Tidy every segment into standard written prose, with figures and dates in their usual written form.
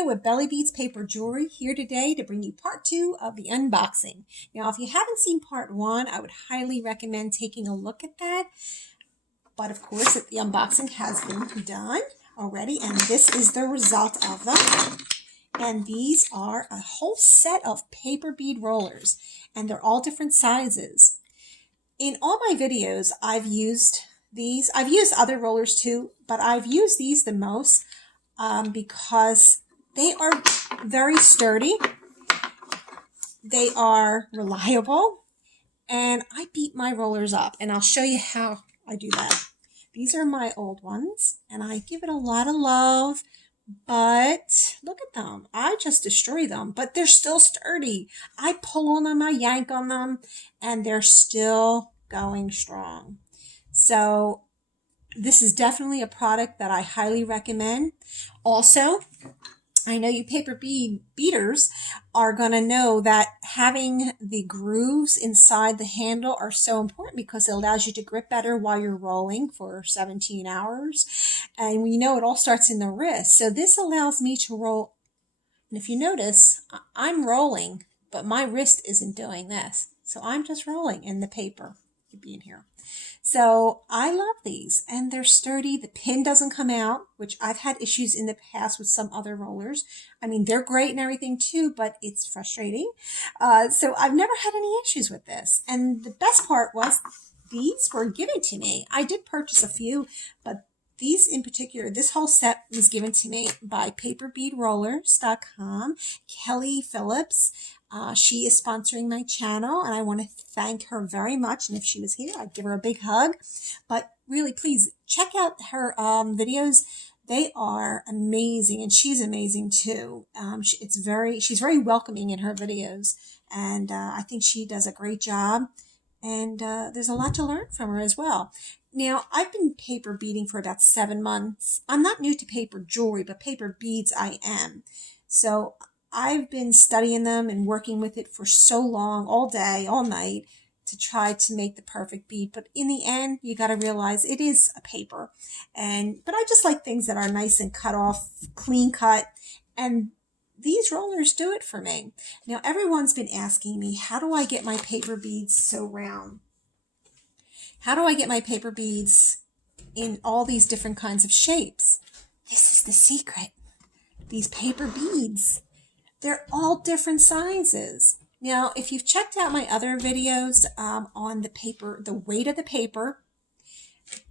Tina with Belly Beads Paper Jewelry here today to bring you part 2 of the unboxing. Now, if you haven't seen part 1, I would highly recommend taking a look at that. But of course, the unboxing has been done already, and this is the result of them. And these are a whole set of paper bead rollers, and they're all different sizes. In all my videos, I've used these. I've used other rollers too, but I've used these the most because they are very sturdy. They are reliable, and I beat my rollers up, and I'll show you how I do that. These are my old ones, and I give it a lot of love, but look at them. I just destroy them, but they're still sturdy. I pull on them, I yank on them, and they're still going strong. So this is definitely a product that I highly recommend. Also, I know you paper beaders are going to know that having the grooves inside the handle are so important because it allows you to grip better while you're rolling for 17 hours. And we know it all starts in the wrist. So this allows me to roll. And if you notice, I'm rolling, but my wrist isn't doing this. So I'm just rolling in the paper being here. So I love these, and they're sturdy. The pin doesn't come out, which I've had issues in the past with some other rollers. I mean, they're great and everything too, but it's frustrating. So I've never had any issues with this. And the best part was these were given to me. I did purchase a few, but these in particular, this whole set was given to me by paperbeadrollers.com. Kelly Phillips. She is sponsoring my channel, and I want to thank her very much. And if she was here, I'd give her a big hug. But really, please check out her videos. They are amazing, and she's amazing too. She's very welcoming in her videos, and I think she does a great job. And there's a lot to learn from her as well. Now, I've been paper beading for about 7 months. I'm not new to paper jewelry, but paper beads I am. So I've been studying them and working with it for so long, all day, all night, to try to make the perfect bead. But in the end, you got to realize it is a paper. But I just like things that are nice and cut off, clean cut. And these rollers do it for me. Now, everyone's been asking me, how do I get my paper beads so round? How do I get my paper beads in all these different kinds of shapes? This is the secret. These paper beads. They're all different sizes. Now, if you've checked out my other videos on the paper, the weight of the paper,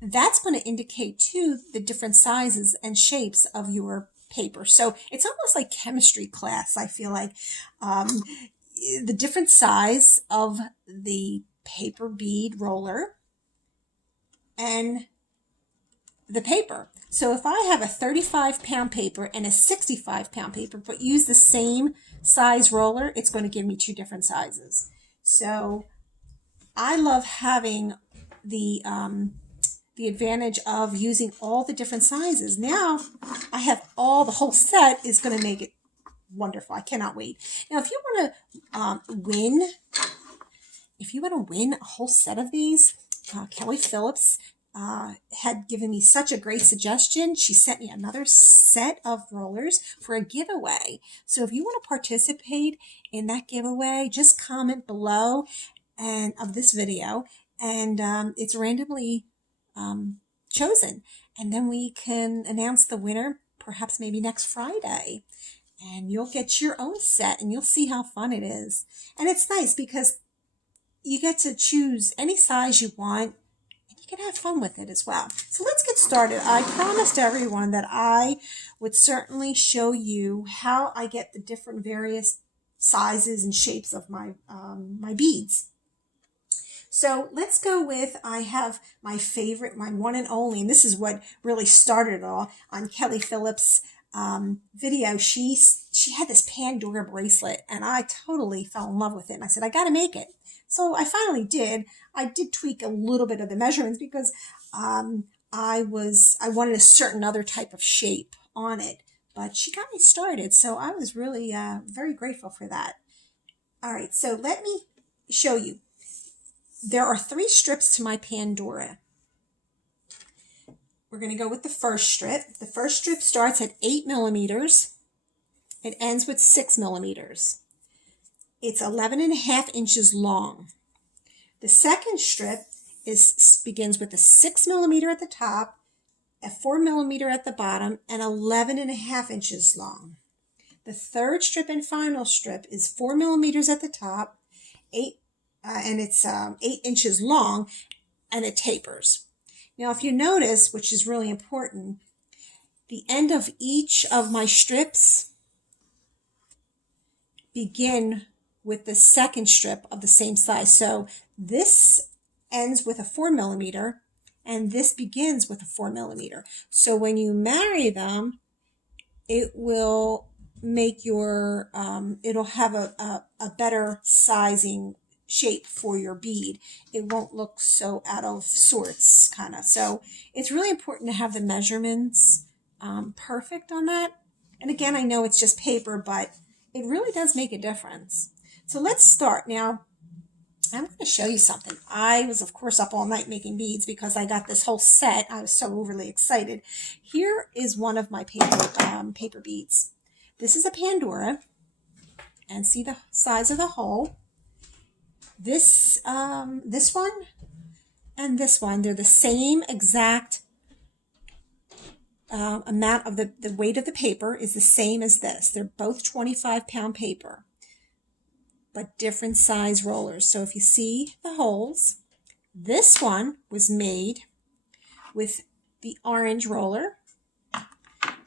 that's going to indicate too the different sizes and shapes of your paper. So it's almost like chemistry class, I feel like. The different size of the paper bead roller and the paper. So if I have a 35-pound paper and a 65-pound paper, but use the same size roller, it's going to give me 2 different sizes. So I love having the advantage of using all the different sizes. Now I have the whole set is going to make it wonderful. I cannot wait. Now, if you want to win a whole set of these, Kelly Phillips had given me such a great suggestion. She sent me another set of rollers for a giveaway. So if you want to participate in that giveaway, just comment below of this video, and it's randomly chosen. And then we can announce the winner perhaps maybe next Friday. And you'll get your own set, and you'll see how fun it is. And it's nice because you get to choose any size you want, and you can have fun with it as well. So let's get started. I promised everyone that I would certainly show you how I get the different various sizes and shapes of my beads. So let's go with, I have my favorite, my one and only, and this is what really started it all on Kelly Phillips' video. She had this Pandora bracelet, and I totally fell in love with it. And I said, I got to make it. So I finally did. I did tweak a little bit of the measurements because I wanted a certain other type of shape on it. But she got me started, so I was really very grateful for that. All right, so let me show you. There are 3 strips to my Pandora. We're going to go with the first strip. The first strip starts at 8 millimeters, It ends with 6 millimeters. It's 11.5 inches long. The second strip begins with a 6 millimeter at the top, a 4 millimeter at the bottom, and 11.5 inches long. The third strip and final strip is 4 millimeters at the top, and it's 8 inches long, and it tapers. Now, if you notice, which is really important, the end of each of my strips begin with the second strip of the same size. So this ends with a 4 millimeter, and this begins with a 4 millimeter. So when you marry them, it will make your, it'll have a better sizing shape for your bead. It won't look so out of sorts, kind of. So it's really important to have the measurements perfect on that. And again, I know it's just paper, but it really does make a difference. So let's start. Now, I'm going to show you something. I was, of course, up all night making beads because I got this whole set. I was so overly excited. Here is one of my paper beads. This is a Pandora, and see the size of the hole. This one and this one, they're the same exact amount of the weight of the paper is the same as this. They're both 25-pound paper, but different size rollers. So if you see the holes, this one was made with the orange roller,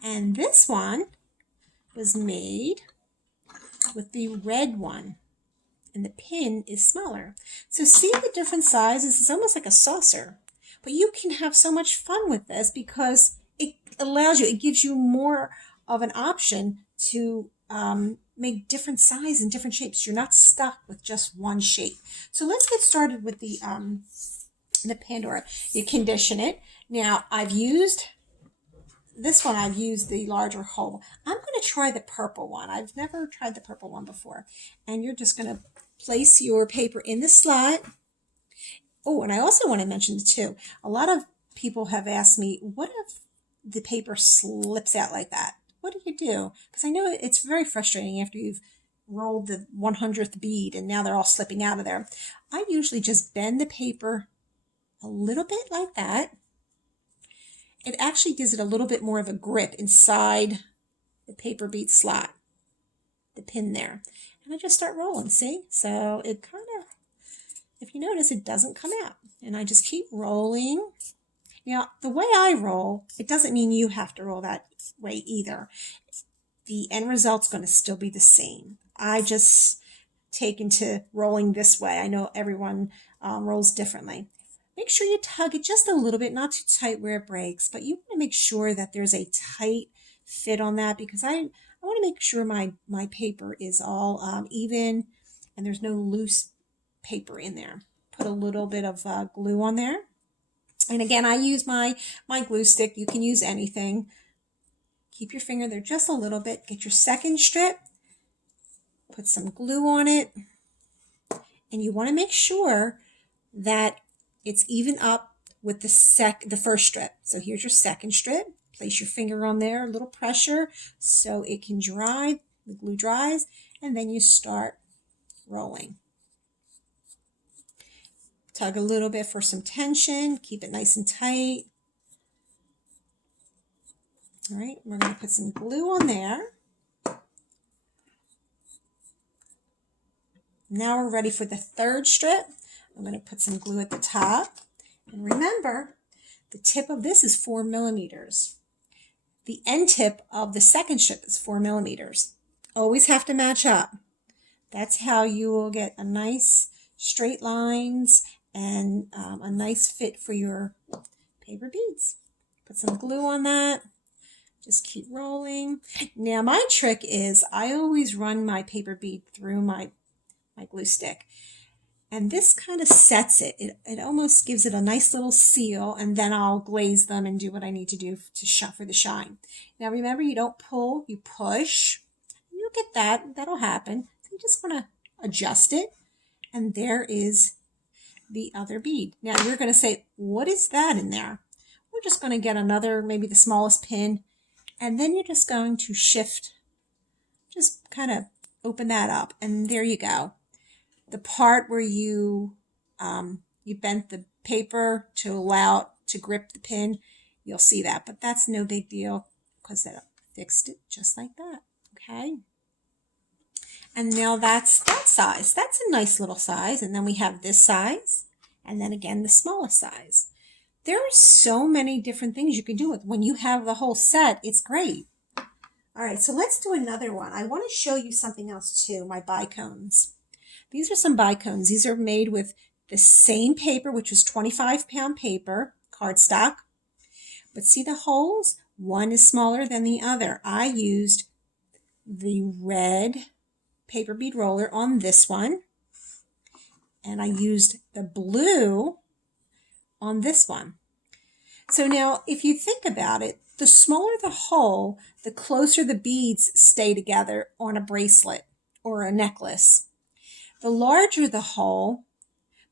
and this one was made with the red one, and the pin is smaller. So see the different sizes? It's almost like a saucer, but you can have so much fun with this because it allows you, it gives you more of an option to make different size and different shapes. You're not stuck with just one shape. So let's get started with the Pandora. You condition it. Now I've used this one. I've used the larger hole. I'm going to try the purple one. I've never tried the purple one before. And you're just going to place your paper in the slot. Oh, and I also want to mention too, a lot of people have asked me, what if the paper slips out like that? What do you do? Because I know it's very frustrating after you've rolled the 100th bead and now they're all slipping out of there. I usually just bend the paper a little bit like that. It actually gives it a little bit more of a grip inside the paper bead slot, the pin there. And I just start rolling, see? So it kind of, if you notice, it doesn't come out. And I just keep rolling. Now, the way I roll, it doesn't mean you have to roll that way either. The end result's going to still be the same. I just take into rolling this way. I know everyone rolls differently. Make sure you tug it just a little bit, not too tight where it breaks, but you want to make sure that there's a tight fit on that because I want to make sure my paper is all even and there's no loose paper in there. Put a little bit of glue on there. And again, I use my glue stick. You can use anything. Keep your finger there just a little bit. Get your second strip. Put some glue on it. And you want to make sure that it's even up with the first strip. So here's your second strip. Place your finger on there, a little pressure so it can dry, the glue dries, and then you start rolling. Tug a little bit for some tension. Keep it nice and tight. All right, we're going to put some glue on there. Now we're ready for the third strip. I'm going to put some glue at the top. And remember, the tip of this is 4 millimeters. The end tip of the second strip is 4 millimeters. Always have to match up. That's how you will get a nice straight lines and a nice fit for your paper beads. Put some glue on that. Just keep rolling. Now my trick is I always run my paper bead through my glue stick. And this kind of sets it. It almost gives it a nice little seal, and then I'll glaze them and do what I need to do for the shine. Now remember, you don't pull, you push. You'll get that. That'll happen. So you just want to adjust it, and there is the other bead. Now you're going to say, what is that in there? We're just going to get another, maybe the smallest pin, and then you're just going to shift just kind of open that up, and there you go. The part where you bent the paper to allow it to grip the pin, you'll see that, but that's no big deal because that fixed it just like that. Okay. And now that's that size. That's a nice little size. And then we have this size, and then again the smallest size. There are so many different things you can do with when you have the whole set. It's great. All right, so let's do another one. I want to show you something else too, my bicones. These are some bicones. These are made with the same paper, which was 25-pound paper, cardstock. But see the holes? One is smaller than the other. I used the red paper bead roller on this one, and I used the blue on this one. So now, if you think about it, the smaller the hole, the closer the beads stay together on a bracelet or a necklace. The larger the hole,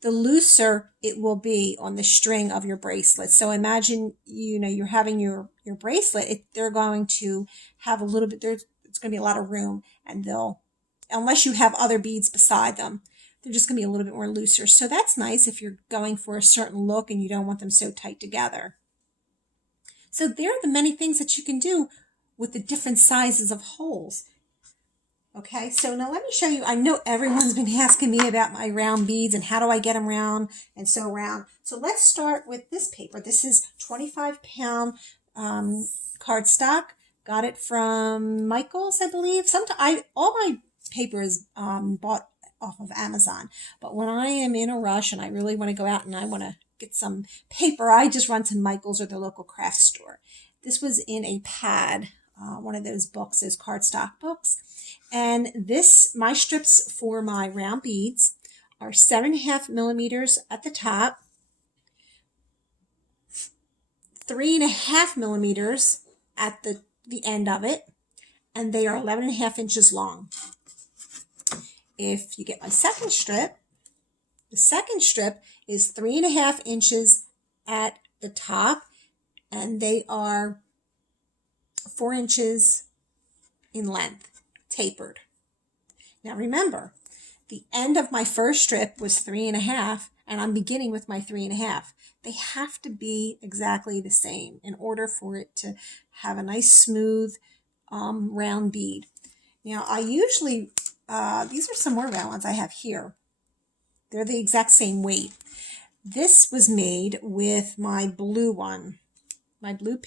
the looser it will be on the string of your bracelet. So imagine, you're having your bracelet, they're going to have a little bit, it's going to be a lot of room, and unless you have other beads beside them, they're just going to be a little bit more looser. So that's nice if you're going for a certain look and you don't want them so tight together. So there are the many things that you can do with the different sizes of holes. Okay, so now let me show you. I know everyone's been asking me about my round beads and how do I get them round and so round. So let's start with this paper. This is 25-pound cardstock. Got it from Michael's, I believe. All my paper is bought off of Amazon. But when I am in a rush and I really want to go out and I want to get some paper, I just run to Michael's or the local craft store. This was in a pad, one of those books, those cardstock books. And my strips for my round beads are 7.5 millimeters at the top, 3.5 millimeters at the end of it, and they are 11.5 inches long. If you get my second strip, the second strip is 3.5 inches at the top, and they are 4 inches in length, tapered. Now remember, the end of my first strip was 3.5, and I'm beginning with my 3.5. They have to be exactly the same in order for it to have a nice smooth round bead. Now I usually, these are some more round ones I have here. They're the exact same weight. This was made with my blue one, my blue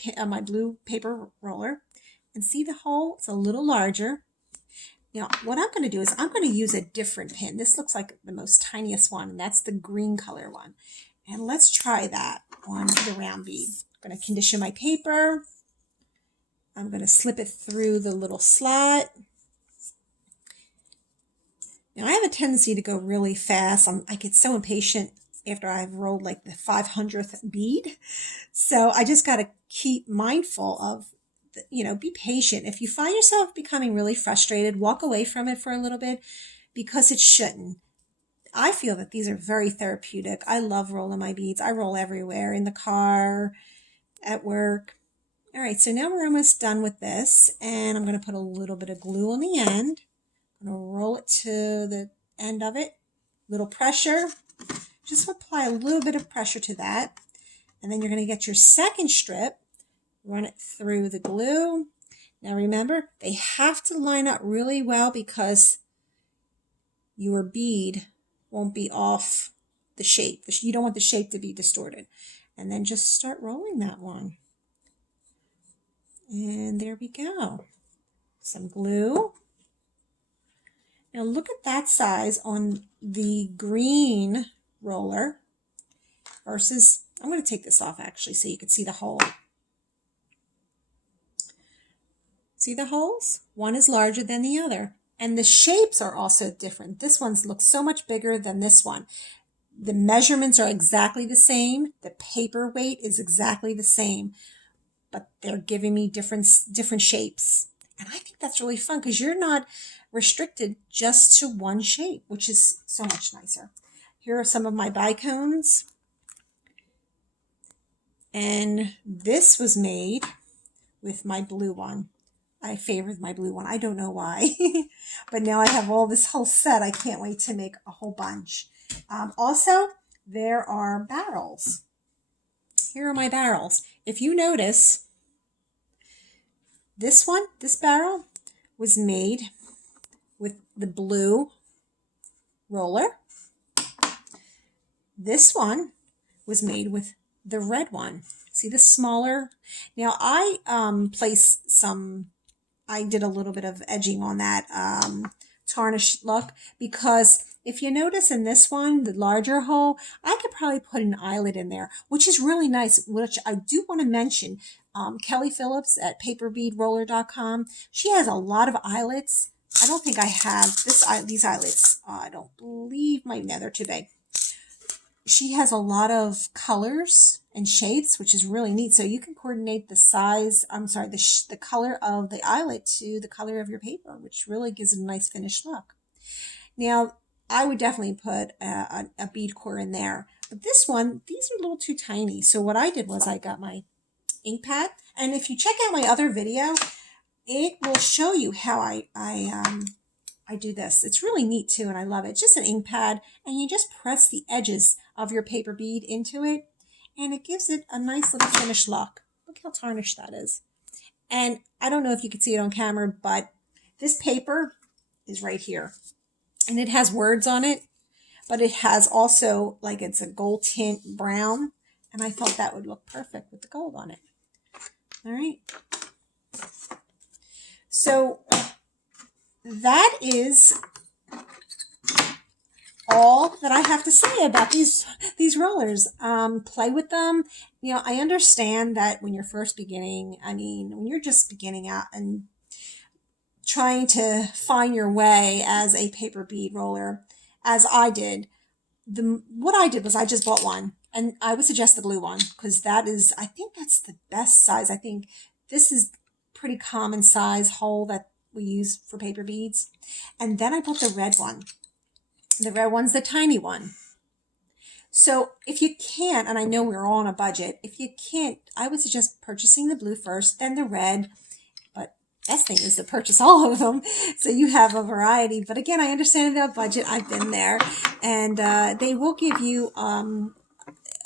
paper roller. And see the hole? It's a little larger. Now, what I'm going to do is I'm going to use a different pin. This looks like the most tiniest one, and that's the green color one. And let's try that on the round bead. I'm going to condition my paper. I'm going to slip it through the little slot. Now, I have a tendency to go really fast. I get so impatient after I've rolled like the 500th bead. So I just got to keep mindful of, be patient. If you find yourself becoming really frustrated, walk away from it for a little bit, because it shouldn't. I feel that these are very therapeutic. I love rolling my beads. I roll everywhere, in the car, at work. All right, so now we're almost done with this, and I'm going to put a little bit of glue on the end. I'm going to roll it to the end of it. Little pressure. Just apply a little bit of pressure to that. And then you're going to get your second strip. Run it through the glue. Now remember, they have to line up really well because your bead won't be off the shape. You don't want the shape to be distorted. And then just start rolling that one. And there we go. Some glue. Now look at that size on the green roller versus, I'm going to take this off actually so you can see the hole. See the holes? One is larger than the other. And the shapes are also different. This one looks so much bigger than this one. The measurements are exactly the same. The paper weight is exactly the same. But they're giving me different shapes. And I think that's really fun because you're not restricted just to one shape, which is so much nicer. Here are some of my bicones. And this was made with my blue one. I favored my blue one. I don't know why. But now I have all this whole set. I can't wait to make a whole bunch. Also, there are barrels. Here are my barrels. If you notice, this barrel was made with the blue roller. This one was made with the red one. See the smaller? Now I I did a little bit of edging on that tarnish look, because if you notice in this one, the larger hole, I could probably put an eyelet in there, which is really nice, which I do want to mention. Kelly Phillips at paperbeadroller.com, she has a lot of eyelets. I don't think I have these eyelets. I don't believe my nether too big. She has a lot of colors and shapes, which is really neat. So you can coordinate the size, the color of the eyelet to the color of your paper, which really gives it a nice finished look. Now, I would definitely put a bead core in there. But this one, these are a little too tiny. So what I did was I got my ink pad. And if you check out my other video, it will show you how I do this. It's really neat too, and I love it. It's just an ink pad, and you just press the edges of your paper bead into it, and it gives it a nice little finished look. Look how tarnished that is. And I don't know if you can see it on camera, but this paper is right here. And it has words on it, but it has also, like, it's a gold tint brown, and I thought that would look perfect with the gold on it. All right. So that is all that I have to say about these rollers. Play with them. You know, I understand that when you're first beginning, when you're just beginning out and trying to find your way as a paper bead roller, as I did, what I did was I just bought one, and I would suggest the blue one, because I think that's the best size. I think this is pretty common size hole that we use for paper beads. And then I bought the red one. The red one's the tiny one. So if you can't, and I know we're all on a budget, if you can't, I would suggest purchasing the blue first, then the red. But best thing is to purchase all of them, so you have a variety. But again, I understand about budget. I've been there, and they will give you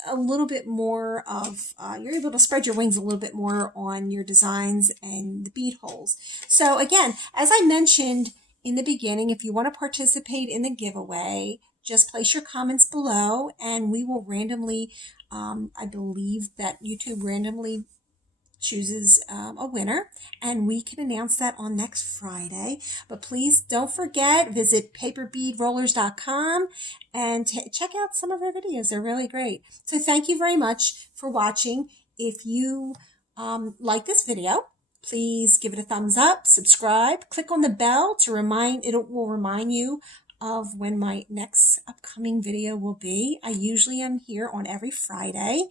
a little bit more of, you're able to spread your wings a little bit more on your designs and the bead holes. So again, as I mentioned in the beginning, if you want to participate in the giveaway, just place your comments below, and we will randomly, I believe that YouTube randomly chooses a winner, and we can announce that on next Friday. But please don't forget, visit paperbeadrollers.com and check out some of our videos. They're really great. So thank you very much for watching. If you like this video, please give it a thumbs up, subscribe, click on the bell to it will remind you of when my next upcoming video will be. I usually am here on every Friday.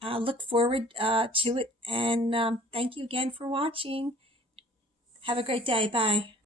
Look forward to it, and thank you again for watching. Have a great day. Bye.